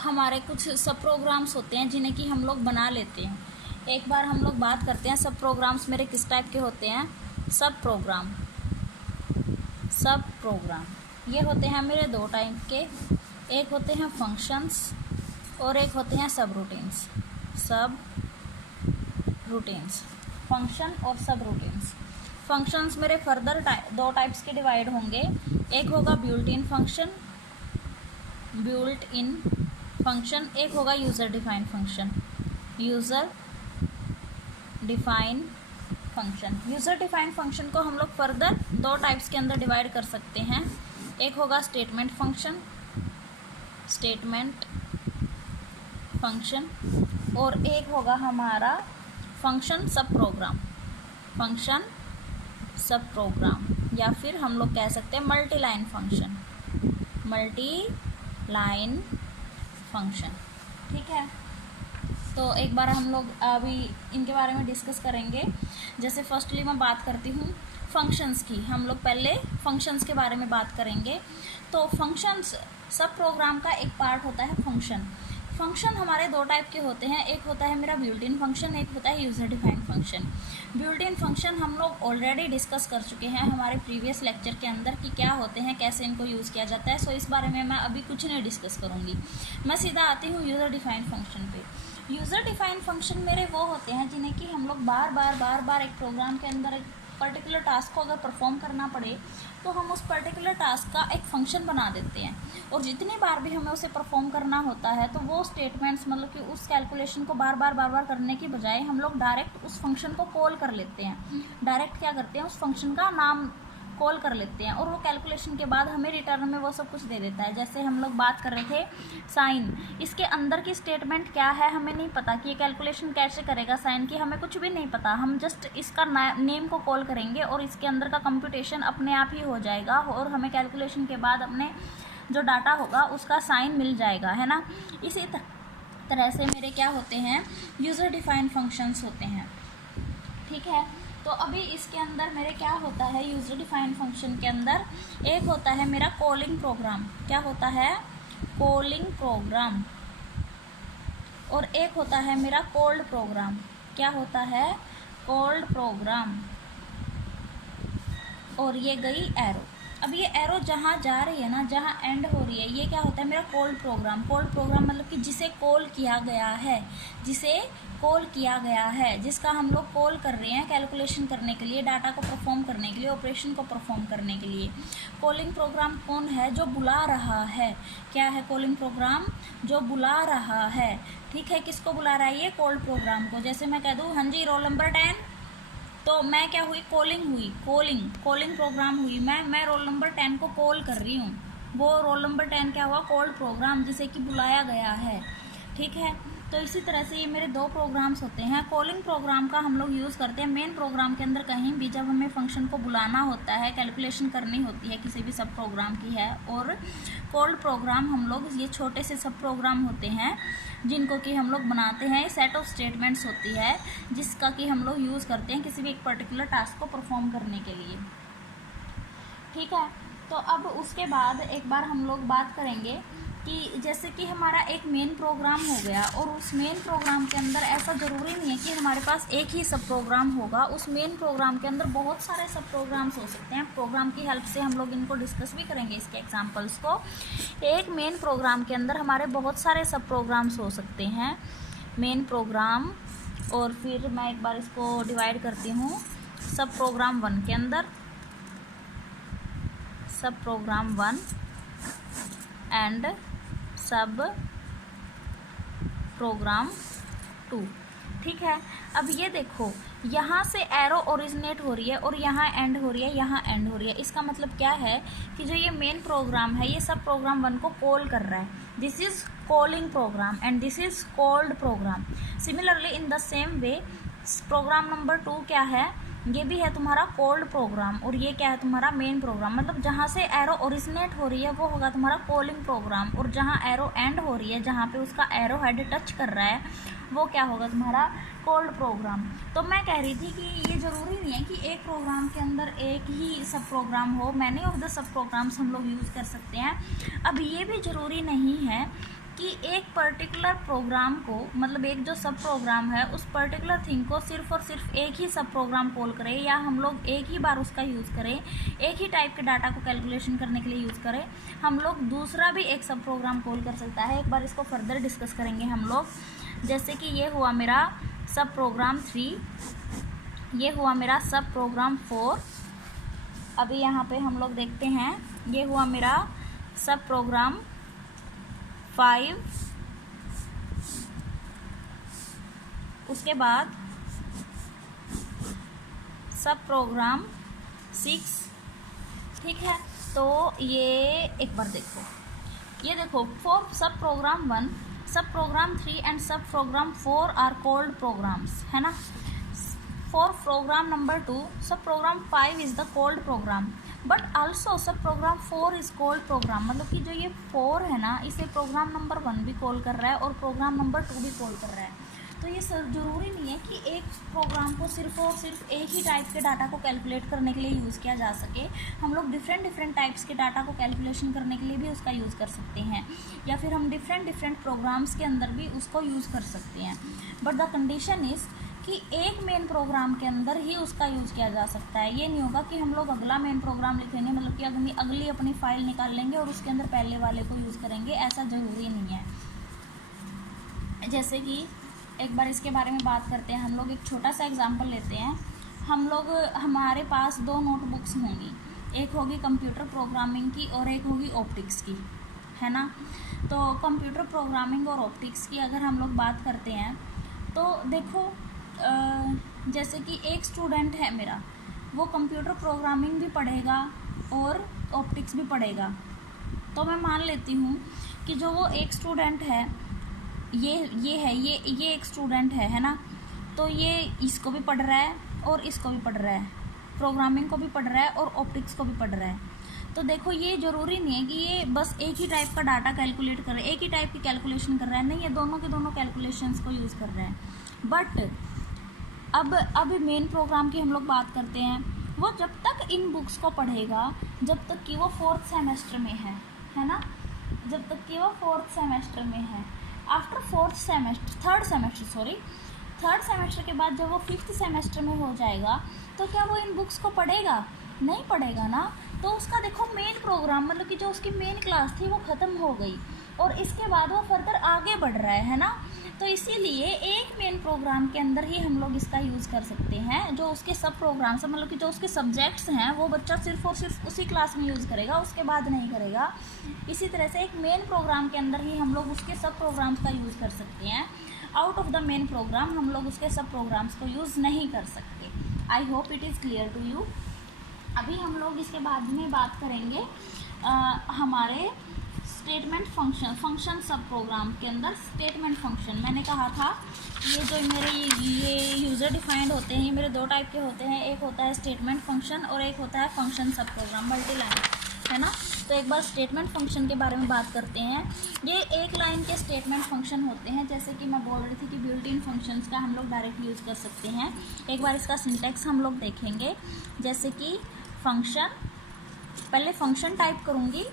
हमारे कुछ सब प्रोग्राम्स होते हैं जिन्हें कि हम लोग बना लेते हैं। एक बार हम लोग बात करते हैं सब प्रोग्राम्स मेरे किस टाइप के होते हैं। सब प्रोग्राम ये होते हैं मेरे दो टाइप के, एक होते हैं फंक्शंस और एक होते हैं सब रूटीन्स। फंक्शन और सब रूटीन्स। फंक्शंस मेरे फर्दर दो टाइप्स के डिवाइड होंगे, एक होगा बिल्ट इन फंक्शन, एक होगा user define function. User define function को हम लोग फर्दर दो टाइप्स के अंदर डिवाइड कर सकते हैं, एक होगा स्टेटमेंट फंक्शन और एक होगा हमारा फंक्शन सब प्रोग्राम या फिर हम लोग कह सकते हैं मल्टी लाइन फंक्शन। ठीक है, तो एक बार हम लोग अभी इनके बारे में डिस्कस करेंगे। जैसे फर्स्टली मैं बात करती हूँ फंक्शंस की। हम लोग पहले फंक्शंस के बारे में बात करेंगे। तो फंक्शंस सब प्रोग्राम का एक पार्ट होता है फंक्शन हमारे दो टाइप के होते हैं, एक होता है मेरा बिल्ट इन फंक्शन, एक होता है user defined function. Built in function हम लोग ऑलरेडी डिस्कस कर चुके हैं हमारे प्रीवियस लेक्चर के अंदर कि क्या होते हैं, कैसे इनको यूज़ किया जाता है। सो इस बारे में मैं अभी कुछ नहीं डिस्कस करूँगी, मैं सीधा आती हूँ यूज़र डिफाइंड फंक्शन पे। यूज़र डिफाइंड फंक्शन मेरे वो होते हैं जिन्हें कि हम लोग बार बार एक प्रोग्राम के अंदर एक पर्टिकुलर टास्क को अगर परफॉर्म करना पड़े तो हम उस पर्टिकुलर टास्क का एक फंक्शन बना देते हैं, और जितनी बार भी हमें उसे परफॉर्म करना होता है तो वो स्टेटमेंट्स मतलब कि उस कैलकुलेशन को बार बार करने की बजाय हम लोग डायरेक्ट उस फंक्शन को कॉल कर लेते हैं। डायरेक्ट क्या करते हैं, उस फंक्शन का नाम कॉल कर लेते हैं और वो कैलकुलेशन के बाद हमें रिटर्न में वो सब कुछ दे देता है। जैसे हम लोग बात कर रहे थे साइन, इसके अंदर की स्टेटमेंट क्या है हमें नहीं पता कि ये कैलकुलेशन कैसे करेगा साइन की, हमें कुछ भी नहीं पता। हम जस्ट इसका नेम को कॉल करेंगे और इसके अंदर का कंप्यूटेशन अपने आप ही हो जाएगा और हमें कैलकुलेशन के बाद अपने जो डाटा होगा उसका साइन मिल जाएगा, है ना। इसी तरह से मेरे क्या होते हैं, यूज़र डिफाइंड फंक्शंस होते हैं। ठीक है, तो अभी इसके अंदर मेरे क्या होता है, यूज़र डिफाइंड फंक्शन के अंदर एक होता है मेरा कॉलिंग प्रोग्राम। क्या होता है, कॉलिंग प्रोग्राम। और एक होता है मेरा कॉल्ड प्रोग्राम। क्या होता है, कॉल्ड प्रोग्राम। और ये गई एरो। अब ये एरो जहाँ जा रही है ना, जहाँ एंड हो रही है, ये क्या होता है मेरा कॉल्ड प्रोग्राम। कॉल्ड प्रोग्राम मतलब कि जिसे कॉल किया गया है, जिसका हम लोग कॉल कर रहे हैं कैलकुलेशन करने के लिए, डाटा को परफॉर्म करने के लिए, ऑपरेशन को परफॉर्म करने के लिए। कॉलिंग प्रोग्राम कौन है, जो बुला रहा है। क्या है, कॉलिंग प्रोग्राम जो बुला रहा है। ठीक है, किसको बुला रहा है, ये कॉल्ड प्रोग्राम को। जैसे मैं कह दूँ हाँ जी रोल नंबर 10, तो मैं क्या हुई, कॉलिंग प्रोग्राम हुई। मैं रोल नंबर 10 को कॉल कर रही हूँ, वो रोल नंबर 10 क्या हुआ, कॉल्ड प्रोग्राम, जिसे कि बुलाया गया है। ठीक है, तो इसी तरह से ये मेरे दो प्रोग्राम्स होते हैं। कॉलिंग प्रोग्राम का हम लोग यूज़ करते हैं मेन प्रोग्राम के अंदर कहीं भी, जब हमें फंक्शन को बुलाना होता है, कैलकुलेशन करनी होती है किसी भी सब प्रोग्राम की है। और कॉल्ड प्रोग्राम हम लोग ये छोटे से सब प्रोग्राम होते हैं जिनको कि हम लोग बनाते हैं, सेट ऑफ स्टेटमेंट्स होती है जिसका कि हम लोग यूज़ करते हैं किसी भी एक पर्टिकुलर टास्क को परफॉर्म करने के लिए। ठीक है, तो अब उसके बाद एक बार हम लोग बात करेंगे कि जैसे कि हमारा एक मेन प्रोग्राम हो गया, और उस मेन प्रोग्राम के अंदर ऐसा ज़रूरी नहीं है कि हमारे पास एक ही सब प्रोग्राम होगा। उस मेन प्रोग्राम के अंदर बहुत सारे सब प्रोग्राम्स हो सकते हैं। प्रोग्राम की हेल्प से हम लोग इनको डिस्कस भी करेंगे, इसके एग्जांपल्स को। एक मेन प्रोग्राम के अंदर हमारे बहुत सारे सब प्रोग्राम्स हो सकते हैं, मेन प्रोग्राम। और फिर मैं एक बार इसको डिवाइड करती हूँ सब प्रोग्राम 1 के अंदर, सब प्रोग्राम 1 एंड सब प्रोग्राम 2। ठीक है, अब ये देखो यहाँ से एरो ओरिजिनेट हो रही है और यहाँ एंड हो रही है, यहाँ एंड हो रही है। इसका मतलब क्या है कि जो ये मेन प्रोग्राम है ये सब प्रोग्राम 1 को कॉल कर रहा है। This is calling program and this is called program. Similarly in the same way program number 2 क्या है, ये भी है तुम्हारा कॉल्ड प्रोग्राम, और ये क्या है तुम्हारा मेन प्रोग्राम। मतलब जहाँ से एरो ओरिजिनेट हो रही है वो होगा तुम्हारा कॉलिंग प्रोग्राम, और जहाँ एरो एंड हो रही है, जहाँ पे उसका एरो हेड टच कर रहा है, वो क्या होगा तुम्हारा कॉल्ड प्रोग्राम। तो मैं कह रही थी कि ये ज़रूरी नहीं है कि एक प्रोग्राम के अंदर एक ही सब प्रोग्राम हो, many of the sub programs हम लोग यूज़ कर सकते हैं। अब ये भी ज़रूरी नहीं है कि एक पर्टिकुलर प्रोग्राम को, मतलब एक जो सब प्रोग्राम है उस पर्टिकुलर थिंग को सिर्फ और सिर्फ एक ही सब प्रोग्राम कॉल करें, या हम लोग एक ही बार उसका यूज़ करें, एक ही टाइप के डाटा को कैलकुलेशन करने के लिए यूज़ करें, हम लोग दूसरा भी एक सब प्रोग्राम कॉल कर सकता है। एक बार इसको फर्दर डिस्कस करेंगे हम लोग। जैसे कि ये हुआ मेरा सब प्रोग्राम 3, ये हुआ मेरा सब प्रोग्राम 4। अभी यहाँ पे हम लोग देखते हैं, ये हुआ मेरा सब प्रोग्राम 5, उसके बाद सब प्रोग्राम 6। ठीक है, तो ये एक बार देखो, ये देखो फॉर सब program 1, sub program 3 and sub program 4 are called programs, है ना। For program number 2, sub program 5 is the called program, but also sub program 4 is called program. मतलब कि जो ये 4 है ना, इसे प्रोग्राम नंबर 1 भी कॉल कर रहा है और प्रोग्राम नंबर 2 भी कॉल कर रहा है। तो ये ज़रूरी नहीं है कि एक प्रोग्राम को सिर्फ और सिर्फ एक ही टाइप के डाटा को कैलकुलेट करने के लिए यूज़ किया जा सके। हम लोग डिफरेंट टाइप्स के डाटा को कैलकुलेशन करने के लिए भी उसका यूज़ कर सकते हैं, या फिर हम डिफरेंट प्रोग्राम्स के अंदर भी उसको यूज़ कर सकते हैं। बट द कंडीशन इज़ कि एक मेन प्रोग्राम के अंदर ही उसका यूज़ किया जा सकता है। ये नहीं होगा कि हम लोग अगला मेन प्रोग्राम लिखेंगे, मतलब कि अगली अपनी फाइल निकाल लेंगे और उसके अंदर पहले वाले को यूज़ करेंगे, ऐसा ज़रूरी नहीं है। जैसे कि एक बार इसके बारे में बात करते हैं, हम लोग एक छोटा सा एग्जांपल लेते हैं। हमारे पास 2 नोटबुक्स होंगी, एक होगी कंप्यूटर प्रोग्रामिंग की और एक होगी ऑप्टिक्स की, है ना। तो कंप्यूटर प्रोग्रामिंग और ऑप्टिक्स की अगर हम लोग बात करते हैं तो देखो, जैसे कि एक स्टूडेंट है मेरा, वो कंप्यूटर प्रोग्रामिंग भी पढ़ेगा और ऑप्टिक्स भी पढ़ेगा। तो मैं मान लेती हूँ कि जो वो एक स्टूडेंट है, ये एक स्टूडेंट है ना। तो ये इसको भी पढ़ रहा है और इसको भी पढ़ रहा है, प्रोग्रामिंग को भी पढ़ रहा है और ऑप्टिक्स को भी पढ़ रहा है। तो देखो, ये ज़रूरी नहीं है कि ये बस एक ही टाइप का डाटा कैलकुलेट कर रहा है, एक ही टाइप की कैलकुलेशन कर रहा है, नहीं, ये दोनों के दोनों कैलकुलेशंस को यूज़ कर रहा है। बट अब मेन प्रोग्राम की हम लोग बात करते हैं। वो जब तक इन बुक्स को पढ़ेगा, जब तक कि वो 4th सेमेस्टर में है ना, जब तक कि वो 4th सेमेस्टर में है। आफ्टर थर्ड सेमेस्टर के बाद जब वो 5th सेमेस्टर में हो जाएगा, तो क्या वो इन बुक्स को पढ़ेगा? नहीं पढ़ेगा ना। तो उसका देखो मेन प्रोग्राम, मतलब कि जो उसकी मेन क्लास थी वो ख़त्म हो गई और इसके बाद वो फर्दर आगे बढ़ रहा है ना। तो इसीलिए एक मेन प्रोग्राम के अंदर ही हम लोग इसका यूज़ कर सकते हैं। जो उसके सब प्रोग्राम्स हैं, मतलब कि जो उसके सब्जेक्ट्स हैं, वो बच्चा सिर्फ और सिर्फ उसी क्लास में यूज़ करेगा, उसके बाद नहीं करेगा। इसी तरह से एक मेन प्रोग्राम के अंदर ही हम लोग उसके सब प्रोग्राम्स का यूज़ कर सकते हैं। Out of the main program हम लोग उसके सब प्रोग्राम्स को यूज़ नहीं कर सकते। I hope it is clear to you. अभी हम लोग इसके बाद में बात करेंगे हमारे स्टेटमेंट फंक्शन सब प्रोग्राम के अंदर स्टेटमेंट फंक्शन। मैंने कहा था ये जो मेरे ये यूज़र डिफाइंड होते हैं, ये मेरे 2 टाइप के होते हैं, एक होता है स्टेटमेंट फंक्शन और एक होता है फंक्शन सब प्रोग्राम, मल्टी लाइन, है ना। तो एक बार स्टेटमेंट फंक्शन के बारे में बात करते हैं। ये एक लाइन के स्टेटमेंट फंक्शन होते हैं, जैसे कि मैं बोल रही थी कि बिल्ट इन फंक्शंस का हम लोग डायरेक्ट यूज़ कर सकते हैं। एक बार इसका सिंटैक्स हम लोग देखेंगे। जैसे कि फंक्शन, पहले फंक्शन टाइप करूँगी,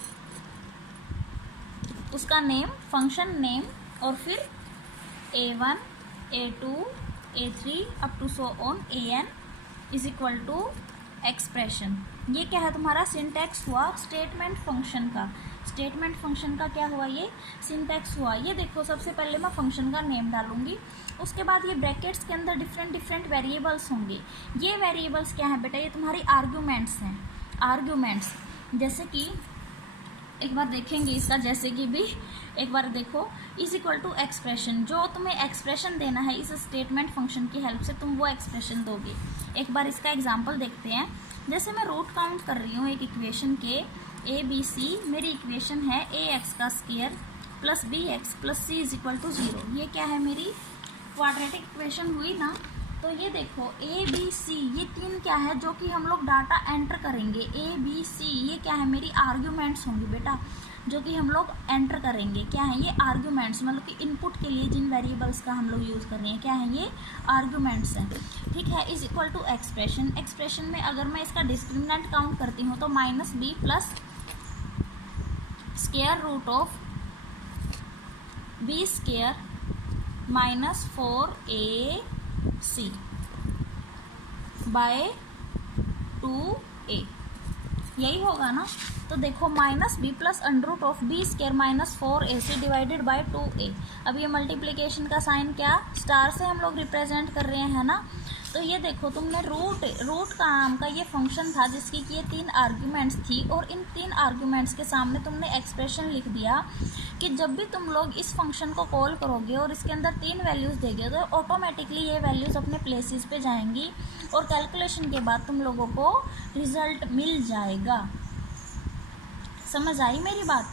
उसका नेम, फंक्शन नेम, और फिर A1 A2 A3 up to so on AN is equal to expression. ये क्या है, तुम्हारा सिंटैक्स हुआ स्टेटमेंट फंक्शन का। स्टेटमेंट फंक्शन का क्या हुआ, ये सिंटैक्स हुआ। ये देखो, सबसे पहले मैं फंक्शन का नेम डालूंगी, उसके बाद ये ब्रैकेट्स के अंदर डिफरेंट वेरिएबल्स होंगे। ये वेरिएबल्स क्या है बेटा, ये तुम्हारी आर्ग्यूमेंट्स हैं। आर्ग्यूमेंट्स जैसे कि एक बार देखेंगे इसका, जैसे कि भी एक बार देखो, इज इक्वल टू एक्सप्रेशन। जो तुम्हें एक्सप्रेशन देना है इस स्टेटमेंट फंक्शन की हेल्प से तुम वो एक्सप्रेशन दोगे। एक बार इसका एग्जांपल देखते हैं। जैसे मैं रूट काउंट कर रही हूँ एक इक्वेशन के ABC, मेरी इक्वेशन है AX का square plus BX plus C is equal to 0। ये क्या है, मेरी क्वाड्रेटिक इक्वेशन हुई ना। तो ये देखो ABC, ये 3 क्या है जो कि हम लोग डाटा एंटर करेंगे। ABC ये क्या है, मेरी आर्ग्यूमेंट्स होंगी बेटा, जो कि हम लोग एंटर करेंगे। क्या है ये, आर्ग्यूमेंट्स, मतलब कि इनपुट के लिए जिन वेरिएबल्स का हम लोग यूज़ कर रहे हैं, क्या है ये, आर्ग्यूमेंट्स हैं। ठीक है, is equal to expression. Expression में अगर मैं इसका डिस्क्रिमिनेंट काउंट करती हूँ तो -b plus square root of B square minus 4ac by 2a, यही होगा ना। तो देखो minus B plus under root of B square minus 4ac divided by 2a। अब ये मल्टीप्लिकेशन का साइन क्या स्टार से हम लोग रिप्रेजेंट कर रहे हैं ना। तो ये देखो तुमने रूट का नाम का ये फंक्शन था जिसकी कि ये 3 आर्ग्यूमेंट्स थी, और इन 3 आर्ग्यूमेंट्स के सामने तुमने एक्सप्रेशन लिख दिया कि जब भी तुम लोग इस फंक्शन को कॉल करोगे और इसके अंदर 3 वैल्यूज़ देंगे तो ऑटोमेटिकली ये वैल्यूज़ अपने प्लेसेस पे जाएंगी और कैलकुलेशन के बाद तुम लोगों को रिजल्ट मिल जाएगा। समझ आई मेरी बात?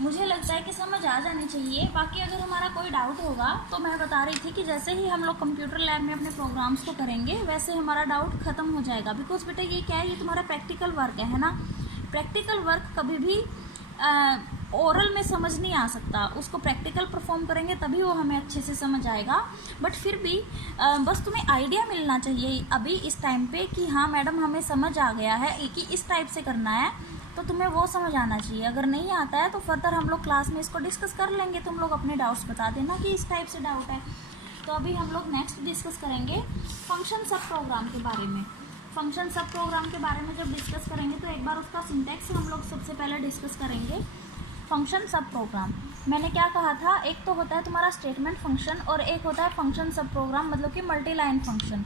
मुझे लगता है कि समझ आ जानी चाहिए। बाकी अगर हमारा कोई डाउट होगा तो मैं बता रही थी कि जैसे ही हम लोग कंप्यूटर लैब में अपने प्रोग्राम्स को करेंगे वैसे हमारा डाउट ख़त्म हो जाएगा। बिकॉज बेटा ये क्या है, ये तुम्हारा प्रैक्टिकल वर्क है ना। प्रैक्टिकल वर्क कभी भी ओरल में समझ नहीं आ सकता, उसको प्रैक्टिकल परफॉर्म करेंगे तभी वो हमें अच्छे से समझ आएगा। बट फिर भी बस तुम्हें आइडिया मिलना चाहिए अभी इस टाइम पे कि हाँ मैडम हमें समझ आ गया है कि इस टाइप से करना है, तो तुम्हें वो समझ आना चाहिए। अगर नहीं आता है तो फर्दर हम लोग क्लास में इसको डिस्कस कर लेंगे, तुम लोग अपने डाउट्स बता देना कि इस टाइप से डाउट है। तो अभी हम लोग नेक्स्ट डिस्कस करेंगे फंक्शन सब प्रोग्राम के बारे में। फंक्शन सब प्रोग्राम के बारे में जब डिस्कस करेंगे तो एक बार उसका सिंटैक्स हम लोग सबसे पहले डिस्कस करेंगे। फंक्शन सब प्रोग्राम मैंने क्या कहा था, एक तो होता है तुम्हारा स्टेटमेंट फंक्शन और एक होता है फंक्शन सब प्रोग्राम, मतलब कि मल्टी लाइन फंक्शन।